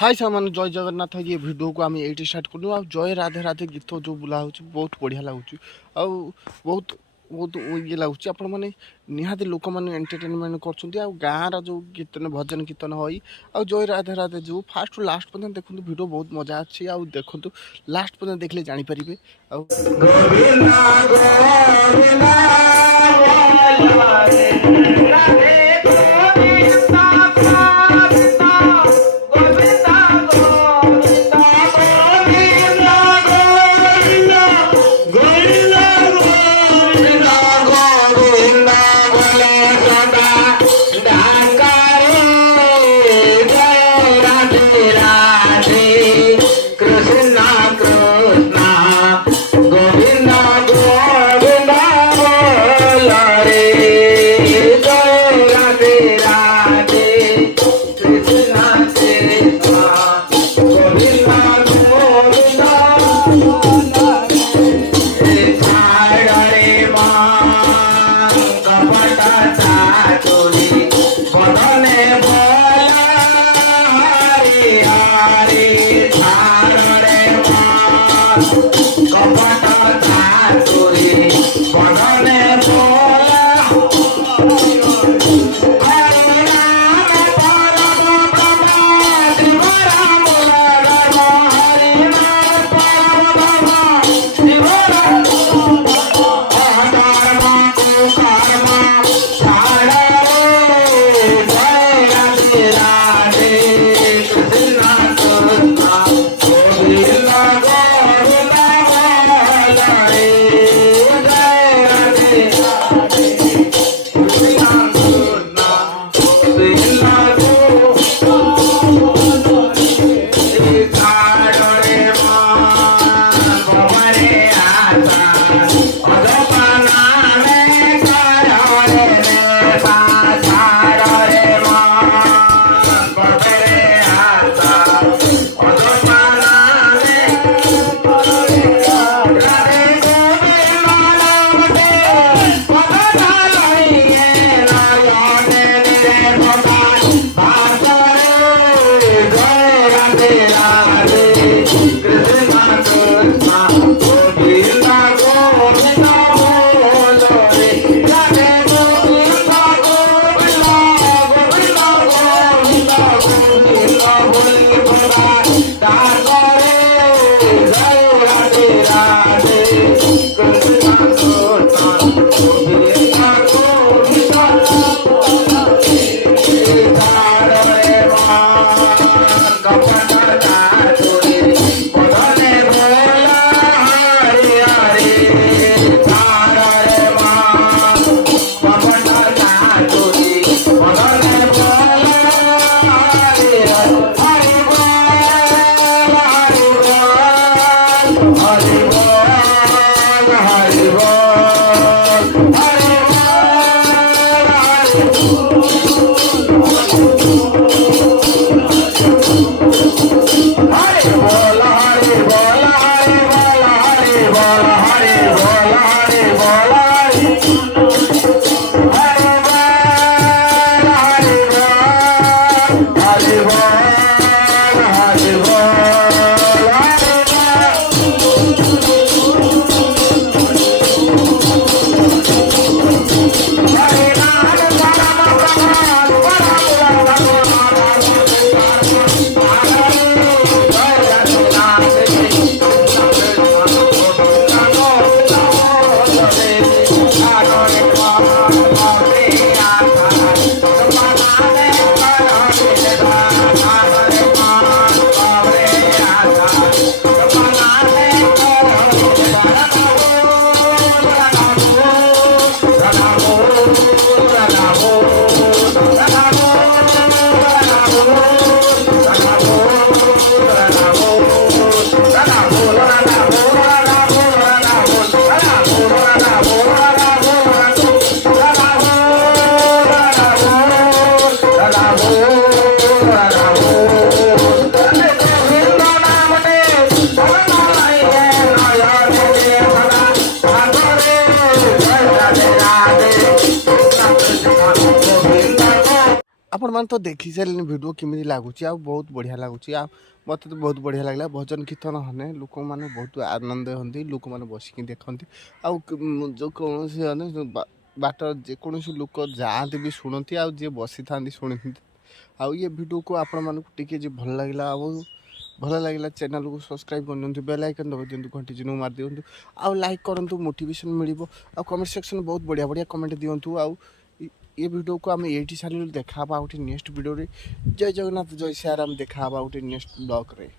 हाय सामान जय जगन्नाथ ये वीडियो को आम ये स्टार्ट करूँ आ जय राधे राधे गीत जो बुला हो बहुत बढ़िया लगुच आ बहुत बहुत ये लगुच आपण मैंने निहाती लोक मैंने एंटरटेनमेंट कर गाँव जो कीर्तन भजन कीर्तन हई आ जय राधे राधे जो फास्ट टू लास्ट पर्यटन देखो वीडियो बहुत मजा अच्छी आ देखो लास्ट पर्यटन देखले जानीपारे आपण मैंने तो देखी सारे भिड केमी लगुच बहुत बढ़िया लगुच मत तो बहुत बढ़िया लगला भजन कीर्तन हने लोक मैंने बहुत आनंद हमें लोक मैंने बसिक देखते जो कौन बाट जेकोसी लोक जाती भी शुणती आए बसी था शुणी आउ ये भिड को आपण मानक टी भल लगे भल लगे चैनल को सब्सक्राइब कर बेल आइकन दबा दिंतु घंटी चिन्ह मार दिंतु आउ लाइक करूँ मोटिवेशन मिल कमेंट सेक्शन बहुत बढ़िया बढ़िया कमेंट दिंतु आउ ये वीडियो को आम ये सारी देखा गोटे नेक्स्ट वीडियो जय जगन्नाथ जय श्री राम देखा गोटे नेक्स्ट ब्लॉग रे।